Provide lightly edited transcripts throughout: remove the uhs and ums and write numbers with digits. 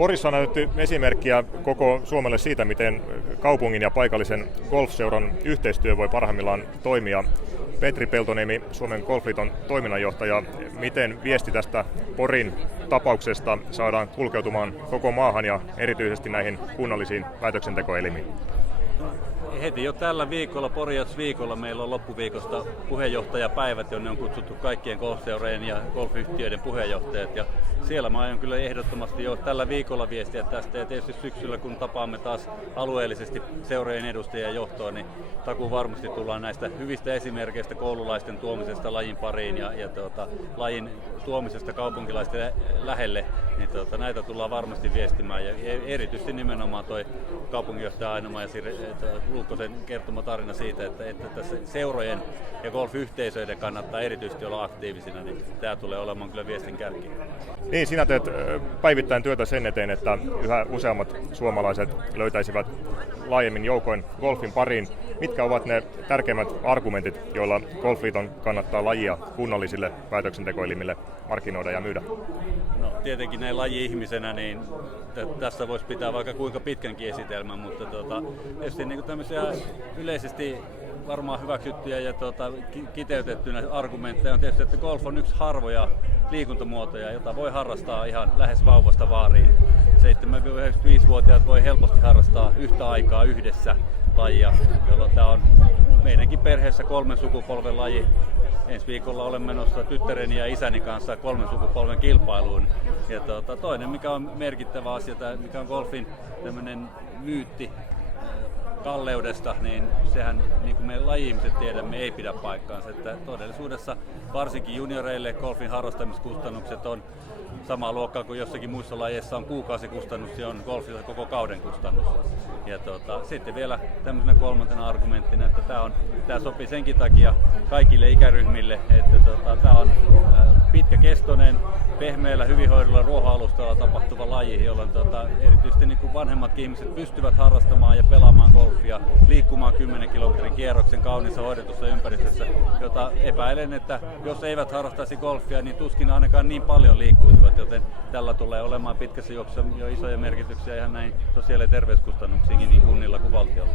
Porissa on näytetty esimerkkiä koko Suomelle siitä, miten kaupungin ja paikallisen golfseuran yhteistyö voi parhaimmillaan toimia. Petri Peltoniemi, Suomen Golfliiton toiminnanjohtaja, miten viesti tästä Porin tapauksesta saadaan kulkeutumaan koko maahan ja erityisesti näihin kunnallisiin päätöksentekoelimiin? Heti jo tällä viikolla, Pori-viikolla, meillä on loppuviikosta puheenjohtajapäivät, jonne on kutsuttu kaikkien golfseurojen ja golfyhtiöiden puheenjohtajat. Ja siellä mä aion kyllä ehdottomasti jo tällä viikolla viestiä tästä. Ja tietysti syksyllä, kun tapaamme taas alueellisesti seurojen edustajien johtoon, niin takuu varmasti tullaan näistä hyvistä esimerkkeistä koululaisten tuomisesta lajin pariin ja lajin tuomisesta kaupunkilaisten lähelle. Niin näitä tullaan varmasti viestimään. Ja erityisesti nimenomaan toi kaupunginjohtaja Aino-Maija Luukkosen kertoma tarina siitä, että tässä seurojen ja golfyhteisöiden kannattaa erityisesti olla aktiivisina, niin tämä tulee olemaan kyllä viestin kärki. Niin, sinä teet päivittäin työtä sen eteen, että yhä useammat suomalaiset löytäisivät laajemmin joukoin golfin pariin. Mitkä ovat ne tärkeimmät argumentit, joilla Golfliiton kannattaa lajia kunnallisille päätöksentekoelimille markkinoida ja myydä? No, tietenkin näin laji-ihmisenä, niin tässä voisi pitää vaikka kuinka pitkänkin esitelmän, mutta tietysti niin tämmöisiä yleisesti varmaan hyväksyttyjä ja kiteytettynä argumentteja on tietysti, että golf on yksi harvoja liikuntamuotoja, jota voi harrastaa ihan lähes vauvasta vaariin. 7-95-vuotiaat voi helposti harrastaa yhtä aikaa yhdessä lajia, jolloin tämä on meidänkin perheessä 3 sukupolven laji. Ensi viikolla olen menossa tyttäreni ja isäni kanssa 3 sukupolven kilpailuun. Ja toinen, mikä on merkittävä asia, mikä on golfin tämmöinen myytti kalleudesta, niin sehän, niin kuin me laji-ihmiset tiedämme, ei pidä paikkaansa. Että todellisuudessa varsinkin junioreille golfin harrastamiskustannukset on samaa luokkaa kuin jossakin muissa lajeissa on kuukausikustannus ja on golfilla koko kauden kustannus. Ja sitten vielä tämmöisenä kolmantena argumenttina, että tämä sopii senkin takia kaikille ikäryhmille, että tämä on pitkäkestoinen, pehmeällä, hyvin hoidolla ruoho-alustalla tapahtuva laji, jolloin erityisesti niin kuin vanhemmatkin ihmiset pystyvät harrastamaan ja pelaamaan golfia, liikkumaan 10 kilometrin kierroksen kauniissa hoidetussa ympäristössä, jota epäilen, että jos eivät harrastaisi golfia, niin tuskin ainakaan niin paljon liikkuisivat, joten tällä tulee olemaan pitkässä juoksussa jo isoja merkityksiä ihan näin sosiaali- ja terveyskustannuksiinkin niin kunnilla kuin valtiolla.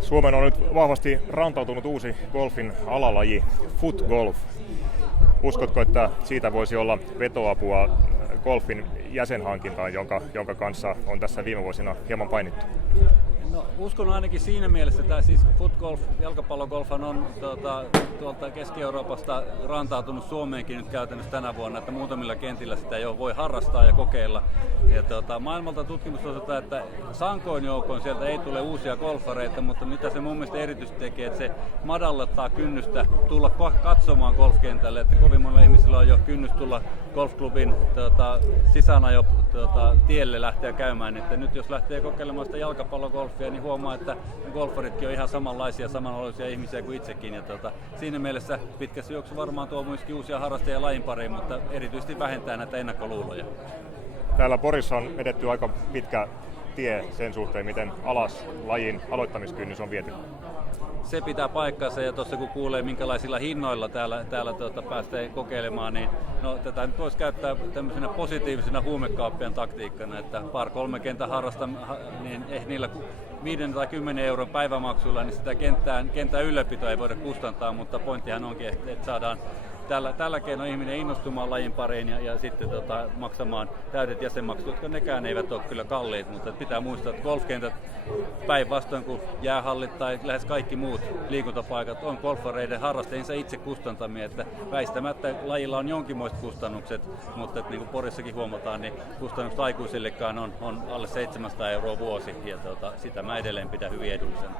Suomeen on nyt vahvasti rantautunut uusi golfin alalaji, foot golf. Uskotko, että siitä voisi olla vetoapua golfin jäsenhankintaan, jonka kanssa on tässä viime vuosina hieman painittu? No, uskon ainakin siinä mielessä, että siis footgolf, jalkapallogolfan on tuolta Keski-Euroopasta rantautunut Suomeenkin nyt käytännössä tänä vuonna, että muutamilla kentillä sitä jo voi harrastaa ja kokeilla. Ja maailmalta tutkimus osoittaa, että sankoin joukoin sieltä ei tule uusia golfareita, mutta mitä se mun mielestä erityisesti tekee, että se madallattaa kynnystä tulla katsomaan golfkentälle, että kovin monilla ihmisillä on jo kynnys tulla golfklubin sisäänajo tielle lähteä käymään, että nyt jos lähtee kokeilemaan sitä jalkapallogolfia, niin huomaa, että golfaritkin on ihan samanlaisia ihmisiä kuin itsekin. Ja siinä mielessä pitkässä juoksussa varmaan tuo myöskin uusia harrastajia lajin pariin, mutta erityisesti vähentää näitä ennakkoluuloja. Täällä Porissa on vedetty aika pitkä tie sen suhteen, miten alas lajin aloittamiskynnys on viety. Se pitää paikkansa, ja tuossa kun kuulee minkälaisilla hinnoilla täällä päästään kokeilemaan, niin tätä nyt voisi käyttää tämmöisenä positiivisena huumekauppiaan taktiikkana, että 2-3 kentän niin niillä 5 tai 10 euron päivämaksuilla niin sitä kentän ylläpitoa ei voida kustantaa, mutta pointtihan onkin, että saadaan tällä keinoin ihminen innostumaan lajin pariin ja sitten maksamaan täydet jäsenmaksut, jotka nekään eivät ole kyllä kalliit, mutta pitää muistaa, että golfkentät päinvastoin kuin jäähallit tai lähes kaikki muut liikuntapaikat on golfareiden harrastajinsa itse kustantamia, että väistämättä lajilla on jonkinmoiset kustannukset, mutta niin kuin Porissakin huomataan, niin kustannukset aikuisillekaan on alle 700 € vuosi ja sitä mä edelleen pidän hyvin edullisena.